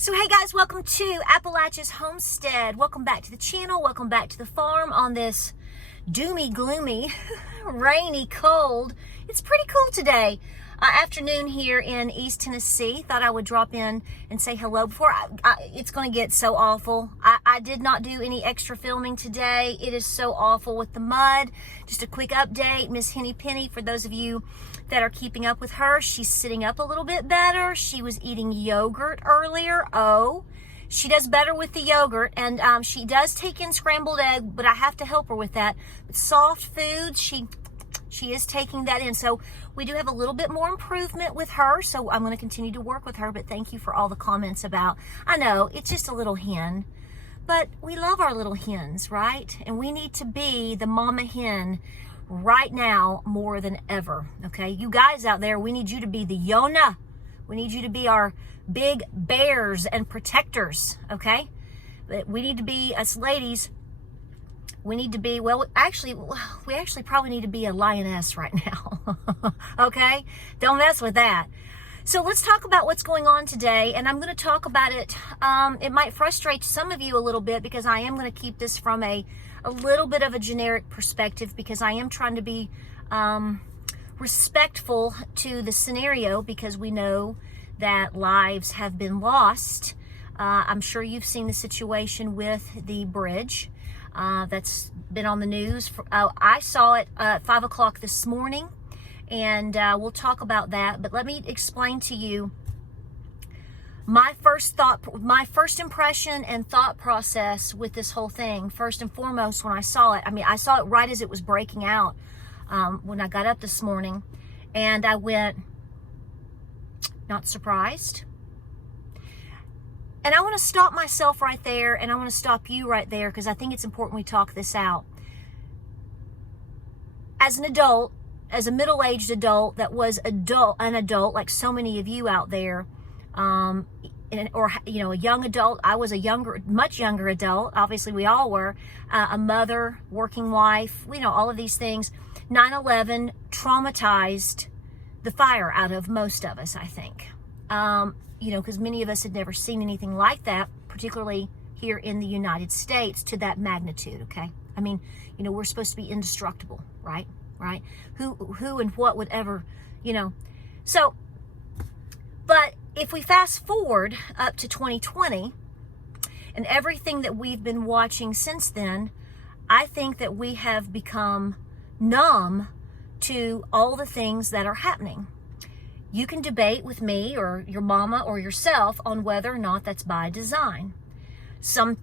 So hey guys, welcome to Appalachia's Homestead. Welcome back to the channel. Welcome back to the farm on this doomy, gloomy, rainy, cold. It's pretty cool today. Afternoon here in East Tennessee. Thought I would drop in and say hello before it's going to get so awful. I did not do any extra filming today. It is so awful with the mud. Just a quick update. Miss Henny Penny, for those of you that are keeping up with her, she's sitting up a little bit better. She was eating yogurt earlier. Oh, she does better with the yogurt, and she does take in scrambled egg, but I have to help her with that. But soft foods, she is taking that in. So we do have a little bit more improvement with her. So I'm going to continue to work with her. But thank you for all the comments about, I know it's just a little hen, but we love our little hens, right? And we need to be the mama hen right now more than ever. Okay. You guys out there, we need you to be the Yona. We need you to be our big bears and protectors. Okay. But we need to be, us ladies, we need to be, well, actually, we actually probably need to be a lioness right now. Okay? Don't mess with that. So let's talk about what's going on today. And I'm going to talk about it. It might frustrate some of you a little bit because I am going to keep this from a little bit of a generic perspective, because I am trying to be respectful to the scenario, because we know that lives have been lost. I'm sure you've seen the situation with the bridge. That's been on the news. I saw it at 5 o'clock this morning, and we'll talk about that. But let me explain to you my first impression and thought process with this whole thing. First and foremost, when I saw it, I saw it right as it was breaking out when I got up this morning, and I went, not surprised. And I want to stop myself right there, and I want to stop you right there, because I think it's important we talk this out. As an adult, as a middle-aged adult that was an adult like so many of you out there, or a young adult. I was a much younger adult. Obviously, we all were. A mother, working wife. All of these things. 9/11 traumatized the fire out of most of us, I think. Because many of us had never seen anything like that, particularly here in the United States, to that magnitude, okay? We're supposed to be indestructible, right? Right? Who and what would ever, So, but if we fast forward up to 2020 and everything that we've been watching since then, I think that we have become numb to all the things that are happening. You can debate with me or your mama or yourself on whether or not that's by design. Some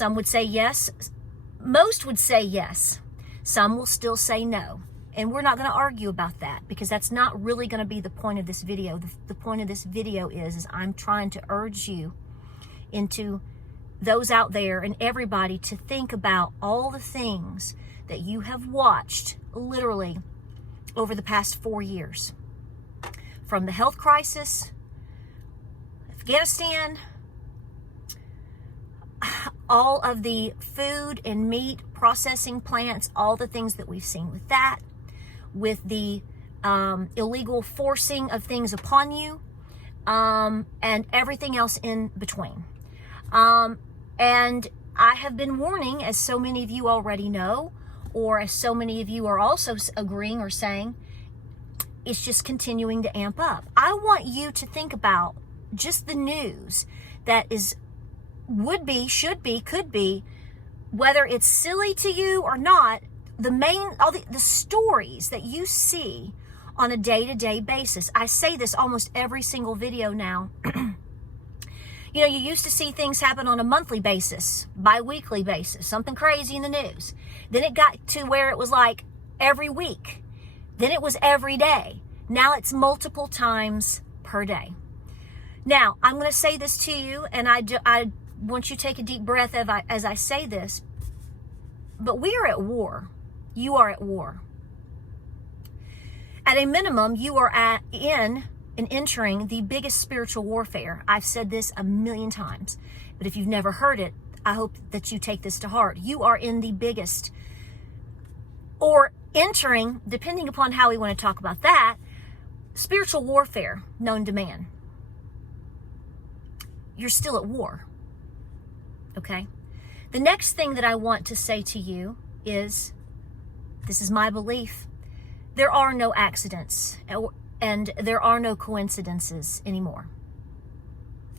would say yes. Most would say yes. Some will still say no. And we're not going to argue about that, because that's not really going to be the point of this video. The point of this video is I'm trying to urge you, into those out there and everybody, to think about all the things that you have watched literally over the past 4 years. From the health crisis, Afghanistan, all of the food and meat processing plants, all the things that we've seen with that, with the illegal forcing of things upon you, and everything else in between. And I have been warning, as so many of you already know, or as so many of you are also agreeing or saying, it's just continuing to amp up. I want you to think about just the news that would be, should be, could be, whether it's silly to you or not, all the stories that you see on a day-to-day basis. I say this almost every single video now. You used to see things happen on a monthly basis, bi-weekly basis, something crazy in the news. Then it got to where it was like every week. Then it was every day. Now it's multiple times per day. Now, I'm going to say this to you, and I want you to take a deep breath as I say this, but we are at war. You are at war. At a minimum, you are entering the biggest spiritual warfare. I've said this a million times, but if you've never heard it, I hope that you take this to heart. You are in the biggest, or entering, depending upon how we want to talk about that, spiritual warfare known to man. you're still at war. Okay? The next thing that I want to say to you is, this is my belief, there are no accidents and there are no coincidences anymore.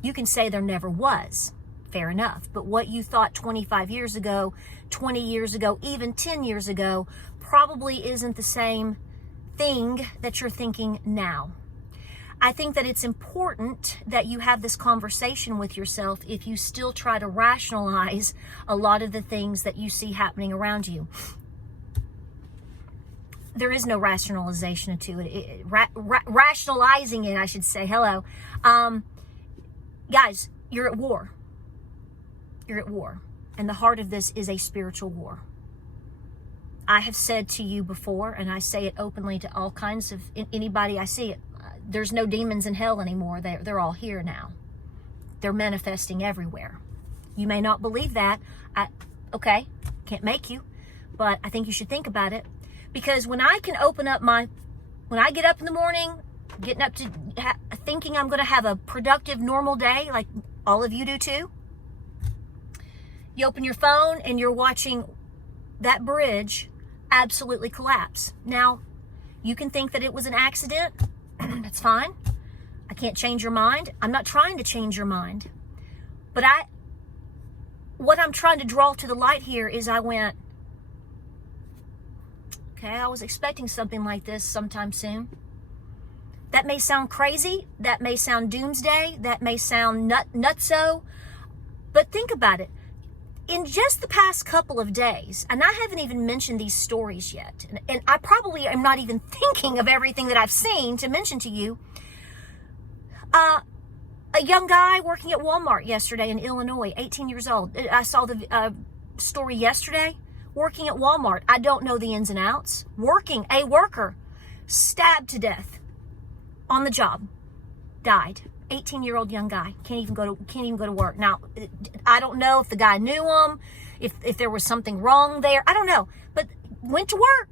You can say there never was, fair enough, but what you thought 25 years ago, 20 years ago, even 10 years ago, probably isn't the same thing that you're thinking now. I think that it's important that you have this conversation with yourself if you still try to rationalize a lot of the things that you see happening around you. There is no rationalization to it. Rationalizing it, I should say. Hello. Guys, you're at war. You're at war. And the heart of this is a spiritual war. I have said to you before, and I say it openly to all kinds of anybody I see it, there's no demons in hell anymore. They're all here now. They're manifesting everywhere. You may not believe that. Okay, can't make you, but I think you should think about it. Because when I can open up when I get up in the morning, getting up to thinking I'm going to have a productive, normal day, like all of you do too, you open your phone and you're watching that bridge absolutely collapse. Now, you can think that it was an accident. That's fine. I can't change your mind. I'm not trying to change your mind. But what I'm trying to draw to the light here is I went, okay, I was expecting something like this sometime soon. That may sound crazy. That may sound doomsday. That may sound nutso. But think about it. In just the past couple of days, and I haven't even mentioned these stories yet, and I probably am not even thinking of everything that I've seen to mention to you. A young guy working at Walmart yesterday in Illinois, 18 years old. I saw the story yesterday. Working at Walmart. I don't know the ins and outs. A worker, stabbed to death on the job, died. 18-year-old young guy, can't even go to work. Now, I don't know if the guy knew him, if there was something wrong there. I don't know, but went to work,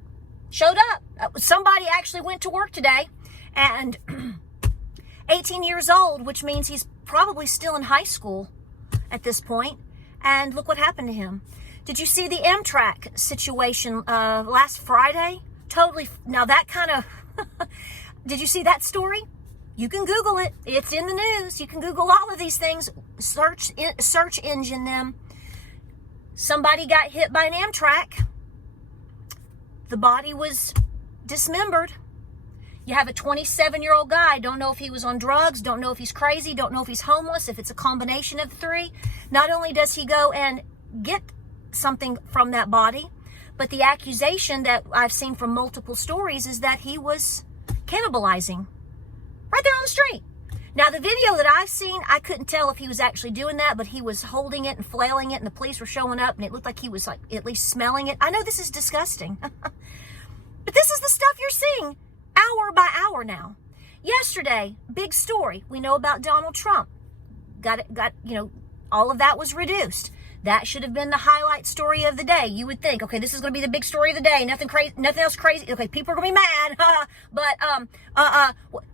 showed up. Somebody actually went to work today, and 18 years old, which means he's probably still in high school at this point. And look what happened to him. Did you see the Amtrak situation last Friday? Totally. Now that kind of, did you see that story? You can Google it. It's in the news. You can Google all of these things. Search engine them. Somebody got hit by an Amtrak. The body was dismembered. You have a 27-year-old guy. Don't know if he was on drugs. Don't know if he's crazy. Don't know if he's homeless. If it's a combination of the three. Not only does he go and get something from that body, but the accusation that I've seen from multiple stories is that he was cannibalizing right there on the street. Now, the video that I've seen, I couldn't tell if he was actually doing that, but he was holding it and flailing it, and the police were showing up, and it looked like he was like at least smelling it. I know this is disgusting, but this is the stuff you're seeing hour by hour now. Yesterday, big story. We know about Donald Trump. All of that was reduced. That should have been the highlight story of the day. You would think, okay, this is going to be the big story of the day. Nothing crazy, nothing else crazy. Okay, people are going to be mad. But,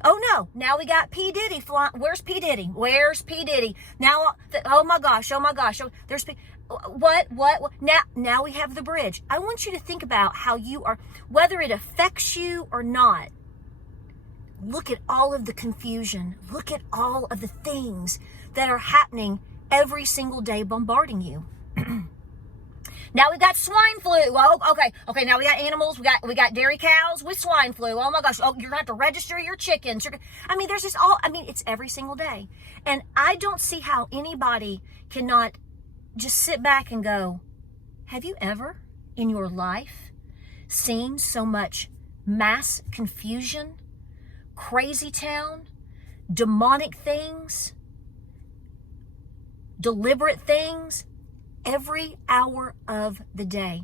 oh no, now we got P. Diddy flying. Where's P. Diddy? Where's P. Diddy? Now, oh my gosh. There's P. What? Now we have the bridge. I want you to think about how you are, whether it affects you or not. Look at all of the confusion. Look at all of the things that are happening every single day bombarding you. Now we got swine flu. Oh, okay. Now we got animals. We got dairy cows with swine flu. Oh my gosh. Oh, you're gonna have to register your chickens. There's just it's every single day. And I don't see how anybody cannot just sit back and go, have you ever in your life seen so much mass confusion, crazy town, demonic things, deliberate things every hour of the day?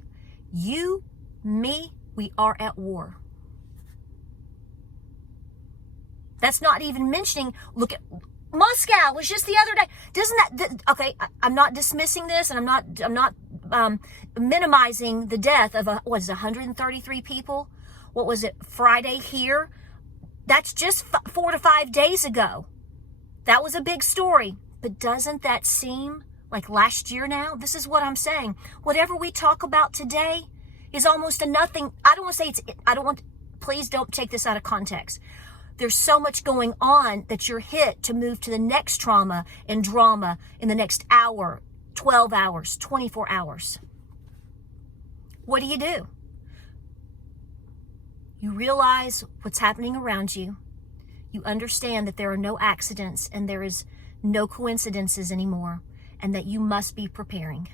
You, me, we are at war. That's not even mentioning, look at Moscow was just the other day. Doesn't that, okay, I'm not dismissing this, and I'm not minimizing the death of 133 people. What was it, Friday here? That's just 4 to 5 days ago. That was a big story. But doesn't that seem like last year now? This is what I'm saying. Whatever we talk about today is almost a nothing. Please don't take this out of context. There's so much going on that you're hit to move to the next trauma and drama in the next hour, 12 hours, 24 hours. What do? You realize what's happening around you. You understand that there are no accidents and there is no coincidences anymore, and that you must be preparing.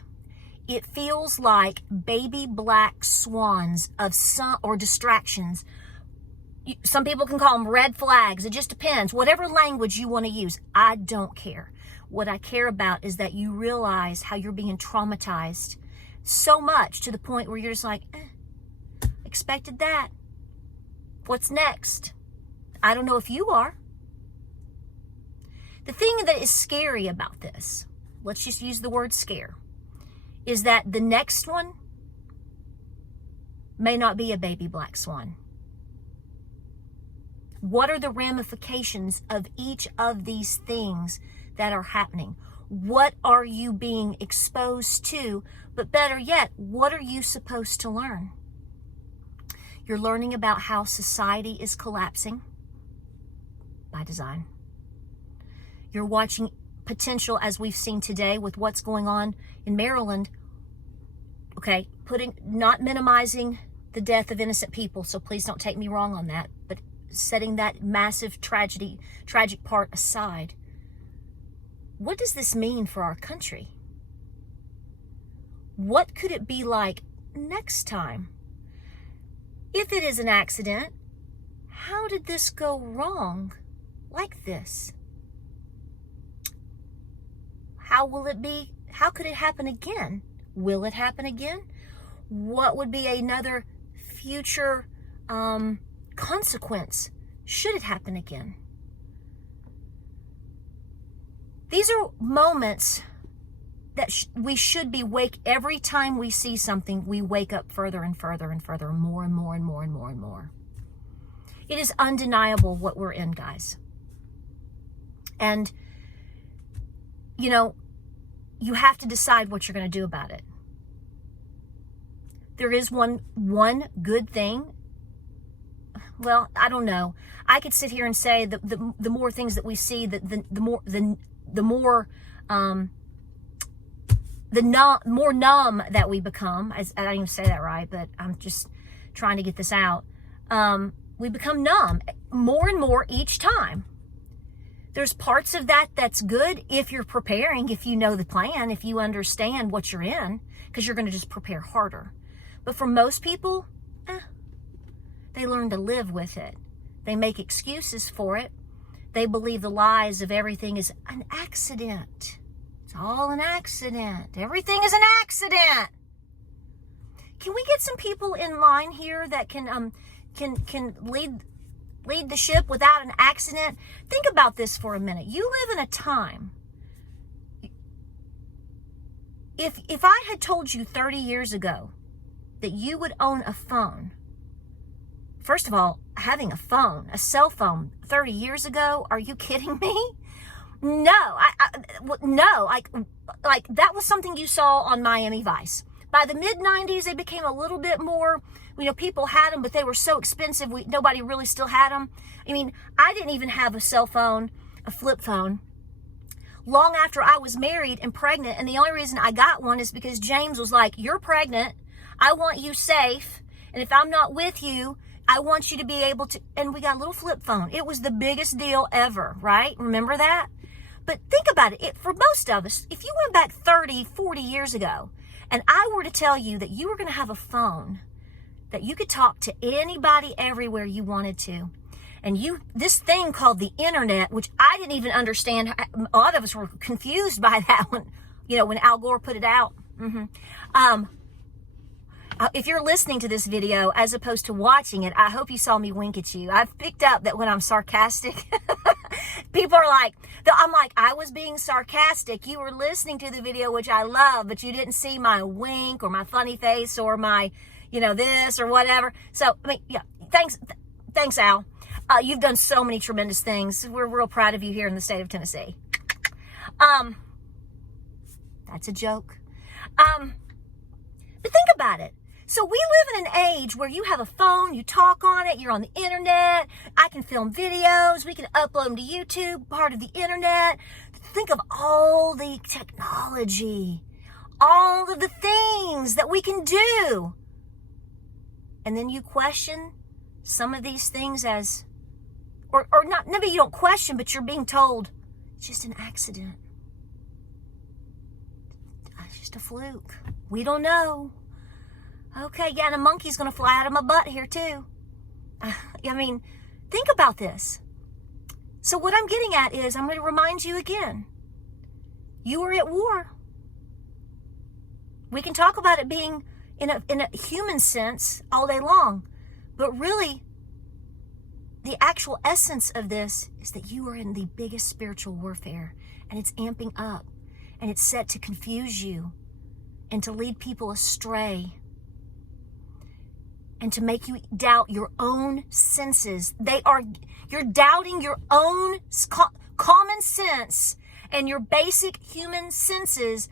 It feels like baby black swans of or distractions. Some people can call them red flags. It just depends. Whatever language you want to use, I don't care. What I care about is that you realize how you're being traumatized so much to the point where you're just like, expected that. What's next? I don't know if you are. The thing that is scary about this, let's just use the word scare, is that the next one may not be a baby black swan. What are the ramifications of each of these things that are happening? What are you being exposed to? But better yet, what are you supposed to learn? You're learning about how society is collapsing by design. You're watching potential, as we've seen today with what's going on in Maryland. Okay, not minimizing the death of innocent people, so please don't take me wrong on that, but setting that massive tragic part aside. What does this mean for our country? What could it be like next time? If it is an accident, how did this go wrong like this? How will it be? How could it happen again? Will it happen again? What would be another future consequence should it happen again? These are moments that we should be every time we see something, we wake up further and further and further, more and more and more and more and more. It is undeniable what we're in, guys. And, you have to decide what you're going to do about it. There is one good thing. Well, I don't know. I could sit here and say the more things that we see, the more numb that we become. I don't even say that right, but I'm just trying to get this out. We become numb more and more each time. There's parts of that that's good if you're preparing, if you know the plan, if you understand what you're in, because you're going to just prepare harder. But for most people, they learn to live with it. They make excuses for it. They believe the lies of everything is an accident. It's all an accident. Everything is an accident. Can we get some people in line here that can lead the ship without an accident? Think about this for a minute. You live in a time. If I had told you 30 years ago that you would own a phone, first of all, having a cell phone 30 years ago, are you kidding me? No, no, like that was something you saw on Miami Vice. By the mid-90s, they became a little bit more, people had them, but they were so expensive, nobody really still had them. I mean, I didn't even have a cell phone, a flip phone, long after I was married and pregnant. And the only reason I got one is because James was like, you're pregnant, I want you safe, and if I'm not with you, I want you to be able to, and we got a little flip phone. It was the biggest deal ever, right? Remember that? But think about it. For most of us, if you went back 30, 40 years ago, and I were to tell you that you were going to have a phone that you could talk to anybody everywhere you wanted to, and this thing called the internet, which I didn't even understand, a lot of us were confused by that one, when Al Gore put it out. If you're listening to this video as opposed to watching it, I hope you saw me wink at you. I've picked up that when I'm sarcastic, people are like, I'm like, I was being sarcastic. You were listening to the video, which I love, but you didn't see my wink or my funny face or my, this or whatever. So, yeah, thanks, Al. You've done so many tremendous things. We're real proud of you here in the state of Tennessee. That's a joke. But think about it. So we live in an age where you have a phone, you talk on it, you're on the internet. I can film videos. We can upload them to YouTube, part of the internet. Think of all the technology, all of the things that we can do. And then you question some of these things as, or not, maybe you don't question, but you're being told it's just an accident. It's just a fluke. We don't know. Okay, yeah, and a monkey's going to fly out of my butt here too. I mean, think about this. So what I'm getting at is, I'm going to remind you again. You are at war. We can talk about it being in a human sense all day long, but really, the actual essence of this is that you are in the biggest spiritual warfare, and it's amping up, and it's set to confuse you and to lead people astray and to make you doubt your own senses. You're doubting your own common sense and your basic human senses.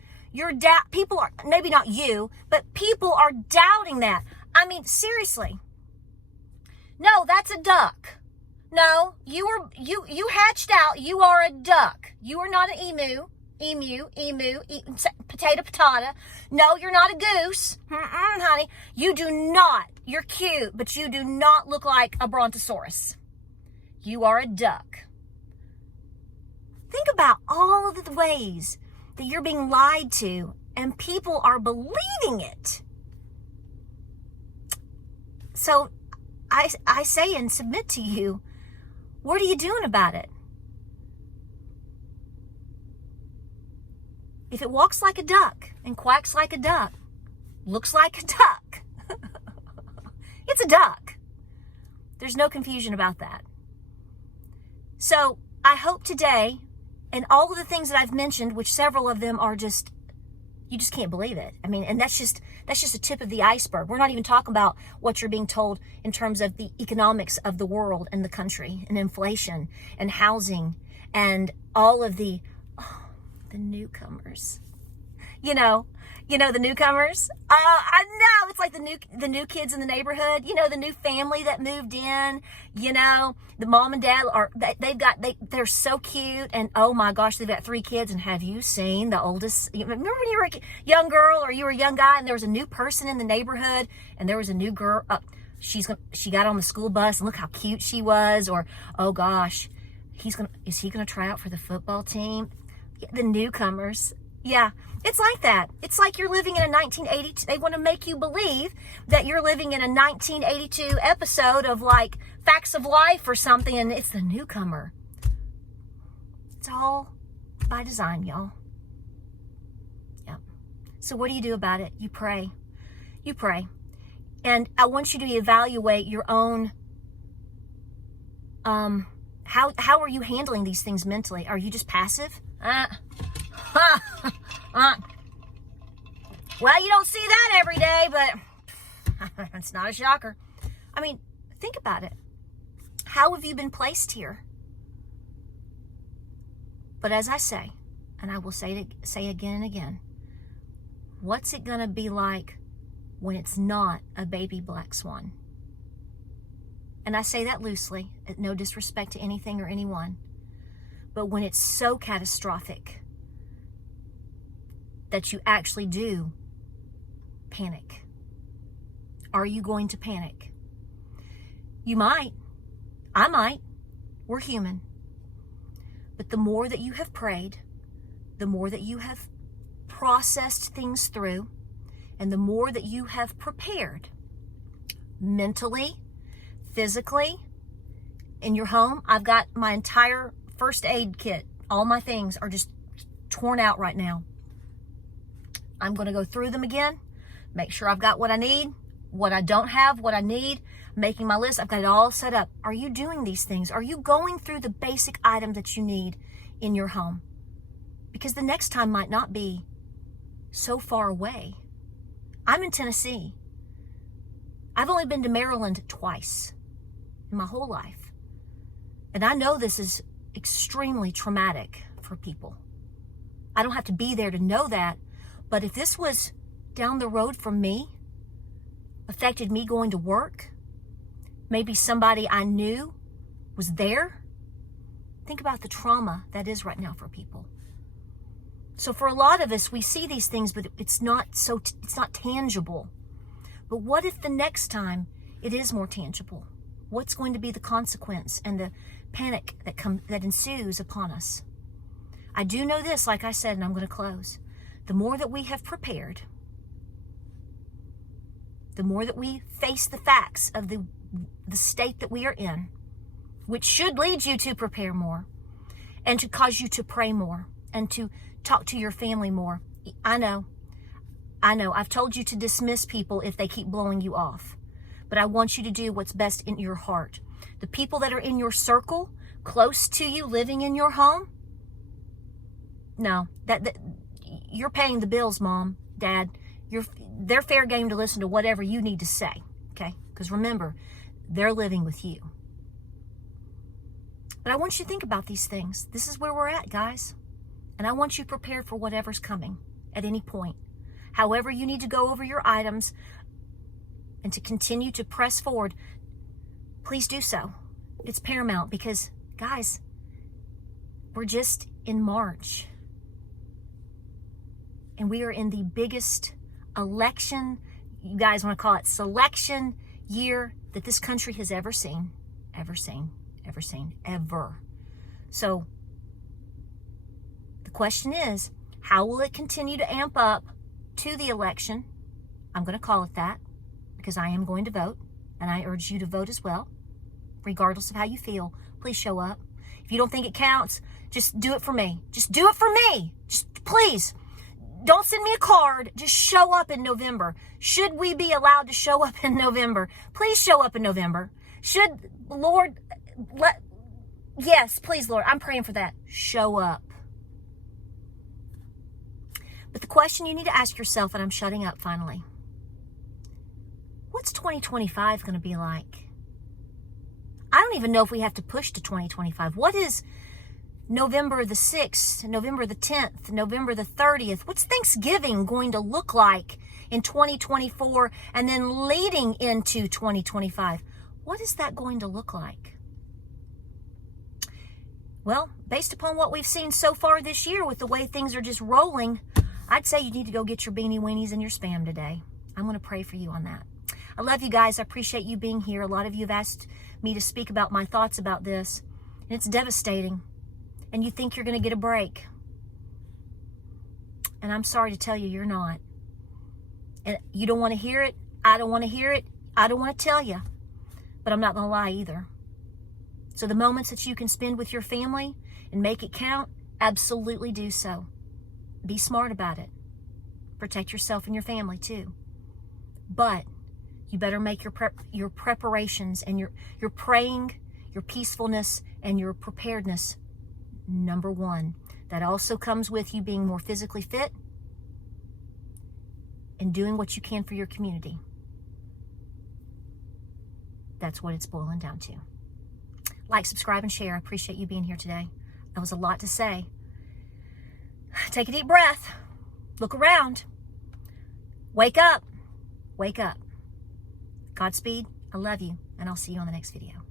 People are, maybe not you, but people are doubting that. I mean, seriously. No, that's a duck. No, you hatched out. You are a duck. You are not an emu, potato, patata. No, you're not a goose. Honey. You do not. You're cute, but you do not look like a brontosaurus. You are a duck. Think about all of the ways that you're being lied to, and people are believing it. So I say and submit to you, what are you doing about it? If it walks like a duck and quacks like a duck, looks like a duck, it's a duck. There's no confusion about that. So I hope today, and all of the things that I've mentioned, which several of them are just, you just can't believe it. I mean, and that's just a tip of the iceberg. We're not even talking about what you're being told in terms of the economics of the world and the country and inflation and housing and all of the newcomers. You know the newcomers. I know it's like the new kids in the neighborhood. The new family that moved in. The mom and dad they're so cute, and oh my gosh, they've got 3 kids. And have you seen the oldest? Remember when you were a young girl or you were a young guy, and there was a new person in the neighborhood, and there was a new girl. She got on the school bus, and look how cute she was. Or oh gosh, is he gonna try out for the football team? The newcomers. Yeah, it's like that. It's like you're living in a 1982. They want to make you believe that you're living in a 1982 episode of like Facts of Life or something, and it's the newcomer. It's all by design, y'all. Yeah. So what do you do about it? You pray. You pray. And I want you to evaluate your own, how are you handling these things mentally? Are you just passive? Well, you don't see that every day, but it's not a shocker. I mean, think about it. How have you been placed here? But as I say, and I will say again and again, what's it going to be like when it's not a baby black swan? And I say that loosely, no disrespect to anything or anyone. But when it's so catastrophic that you actually do panic, are you going to panic? You might. I might. We're human. But the more that you have prayed, the more that you have processed things through, and the more that you have prepared mentally, physically, in your home. I've got my entire first aid kit. All my things are just torn out right now. I'm going to go through them again, make sure I've got what I need, what I don't have, what I need, making my list. I've got it all set up. Are you doing these things? Are you going through the basic item that you need in your home? Because the next time might not be so far away. I'm in Tennessee. I've only been to Maryland twice in my whole life. And I know this is extremely traumatic for people. I don't have to be there to know that. But if this was down the road from me, affected me going to work, maybe somebody I knew was there, think about the trauma that is right now for people. So for a lot of us, we see these things, but it's not tangible. But what if the next time it is more tangible? What's going to be the consequence and the panic that ensues upon us? I do know this, like I said, and I'm going to close. The more that we have prepared, the more that we face the facts of the state that we are in, which should lead you to prepare more and to cause you to pray more and to talk to your family more. I know. I've told you to dismiss people if they keep blowing you off. But I want you to do what's best in your heart. The people that are in your circle, close to you, living in your home, no, that you're paying the bills, Mom, Dad. They're fair game to listen to whatever you need to say, okay? Because remember, they're living with you. But I want you to think about these things. This is where we're at, guys. And I want you prepared for whatever's coming at any point. However you need to go over your items and to continue to press forward, please do so. It's paramount because, guys, we're just in March. And we are in the biggest election, you guys want to call it selection year that this country has ever seen. So the question is, how will it continue to amp up to the election? I'm going to call it that because I am going to vote, and I urge you to vote as well. Regardless of how you feel, please show up. If you don't think it counts, just do it for me. Just do it for me. Just please. Don't send me a card. Just show up in November. Should we be allowed to show up in November? Please show up in November. Should, Lord, yes, please, Lord, I'm praying for that. Show up. But the question you need to ask yourself, and I'm shutting up finally, what's 2025 going to be like? I don't even know if we have to push to 2025. What is November the 6th, November the 10th, November the 30th? What's Thanksgiving going to look like in 2024 and then leading into 2025? What is that going to look like? Well, based upon what we've seen so far this year with the way things are just rolling, I'd say you need to go get your beanie weenies and your Spam today. I'm going to pray for you on that. I love you guys. I appreciate you being here. A lot of you have asked me to speak about my thoughts about this, and it's devastating. And you think you're going to get a break. And I'm sorry to tell you, you're not. And you don't want to hear it. I don't want to hear it. I don't want to tell you. But I'm not going to lie either. So the moments that you can spend with your family and make it count, absolutely do so. Be smart about it. Protect yourself and your family too. But you better make your preparations and your praying, your peacefulness, and your preparedness number one. That also comes with you being more physically fit and doing what you can for your community. That's what it's boiling down to. Like, subscribe, and share. I appreciate you being here today. That was a lot to say. Take a deep breath. Look around. Wake up. Wake up. Godspeed. I love you, and I'll see you on the next video.